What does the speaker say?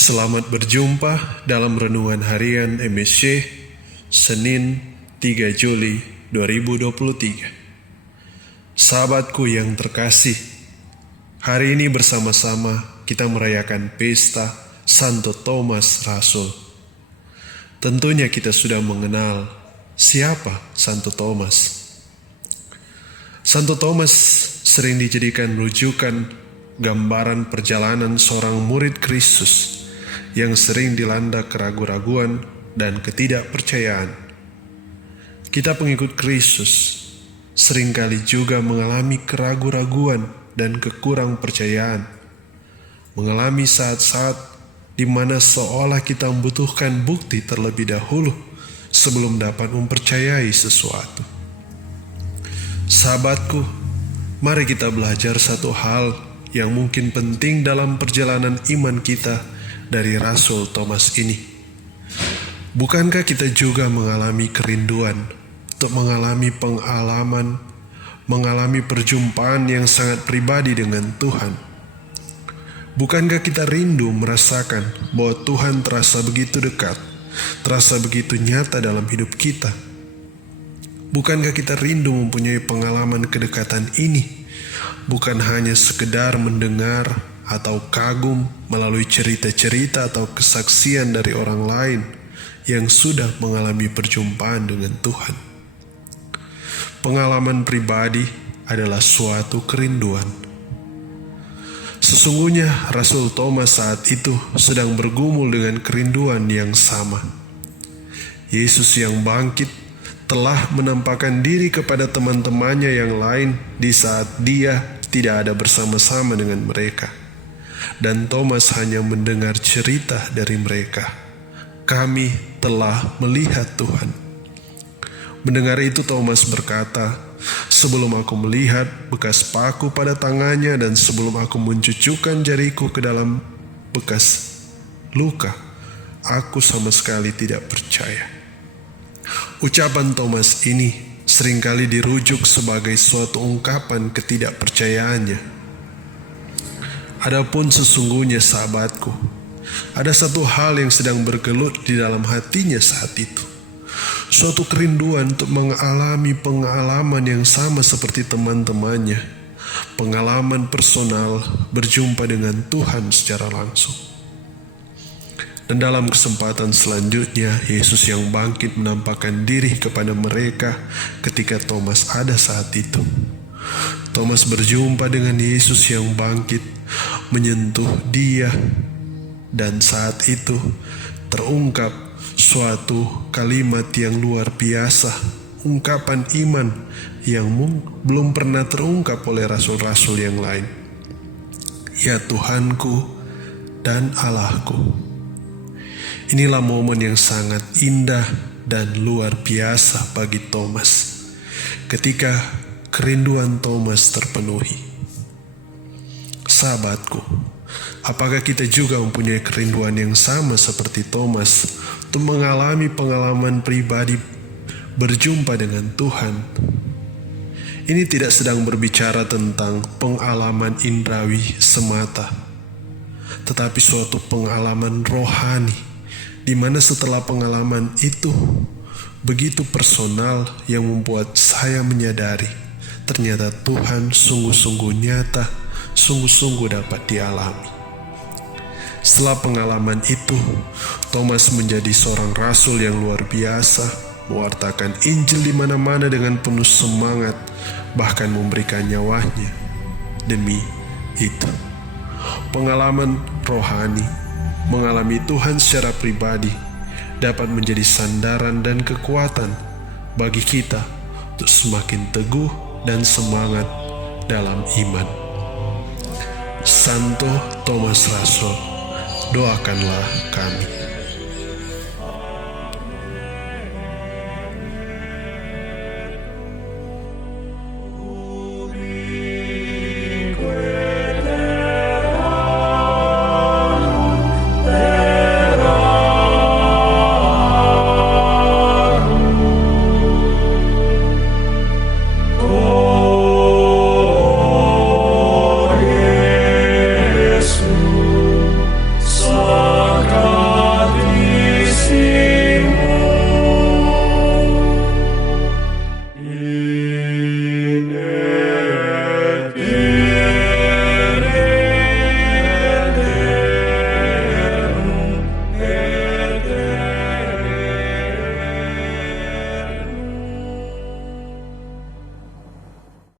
Selamat berjumpa dalam renungan harian MSC Senin 3 Juli 2023. Sahabatku yang terkasih, hari ini bersama-sama kita merayakan pesta Santo Thomas Rasul. Tentunya kita sudah mengenal siapa Santo Thomas. Santo Thomas sering dijadikan rujukan gambaran perjalanan seorang murid Kristus yang sering dilanda keraguan-raguan dan ketidakpercayaan. Kita pengikut Kristus seringkali juga mengalami keraguan-raguan dan kekurang percayaan, mengalami saat-saat di mana seolah kita membutuhkan bukti terlebih dahulu sebelum dapat mempercayai sesuatu. Sahabatku, mari kita belajar satu hal yang mungkin penting dalam perjalanan iman kita dari Rasul Thomas ini. Bukankah kita juga mengalami kerinduan untuk mengalami pengalaman, mengalami perjumpaan yang sangat pribadi dengan Tuhan? Bukankah kita rindu merasakan bahwa Tuhan terasa begitu dekat, terasa begitu nyata dalam hidup kita? Bukankah kita rindu mempunyai pengalaman kedekatan ini, bukan hanya sekedar mendengar atau kagum melalui cerita-cerita atau kesaksian dari orang lain yang sudah mengalami perjumpaan dengan Tuhan? Pengalaman pribadi adalah suatu kerinduan. Sesungguhnya Rasul Thomas saat itu sedang bergumul dengan kerinduan yang sama. Yesus yang bangkit telah menampakkan diri kepada teman-temannya yang lain di saat dia tidak ada bersama-sama dengan mereka. Dan Thomas hanya mendengar cerita dari mereka. Kami telah melihat Tuhan. Mendengar itu Thomas berkata, "Sebelum aku melihat bekas paku pada tangannya dan sebelum aku mencucukkan jariku ke dalam bekas luka, aku sama sekali tidak percaya." Ucapan Thomas ini seringkali dirujuk sebagai suatu ungkapan ketidakpercayaannya. Adapun sesungguhnya sahabatku, ada satu hal yang sedang bergelut di dalam hatinya saat itu. Suatu kerinduan untuk mengalami pengalaman yang sama seperti teman-temannya. Pengalaman personal berjumpa dengan Tuhan secara langsung. Dan dalam kesempatan selanjutnya, Yesus yang bangkit menampakkan diri kepada mereka ketika Thomas ada saat itu. Thomas berjumpa dengan Yesus yang bangkit, menyentuh dia, dan saat itu terungkap suatu kalimat yang luar biasa, ungkapan iman yang belum pernah terungkap oleh rasul-rasul yang lain. Ya Tuhanku dan Allahku. Inilah momen yang sangat indah dan luar biasa bagi Thomas ketika kerinduan Thomas terpenuhi. Sahabatku, apakah kita juga mempunyai kerinduan yang sama seperti Thomas untuk mengalami pengalaman pribadi berjumpa dengan Tuhan? Ini tidak sedang berbicara tentang pengalaman indrawi semata, tetapi suatu pengalaman rohani, di mana setelah pengalaman itu begitu personal yang membuat saya menyadari ternyata Tuhan sungguh-sungguh nyata, sungguh-sungguh dapat dialami. Setelah pengalaman itu, Thomas menjadi seorang rasul yang luar biasa, mewartakan Injil di mana-mana dengan penuh semangat, bahkan memberikan nyawanya demi itu. Pengalaman rohani, mengalami Tuhan secara pribadi, dapat menjadi sandaran dan kekuatan bagi kita untuk semakin teguh dan semangat dalam iman. Santo Thomas Rasul, doakanlah kami.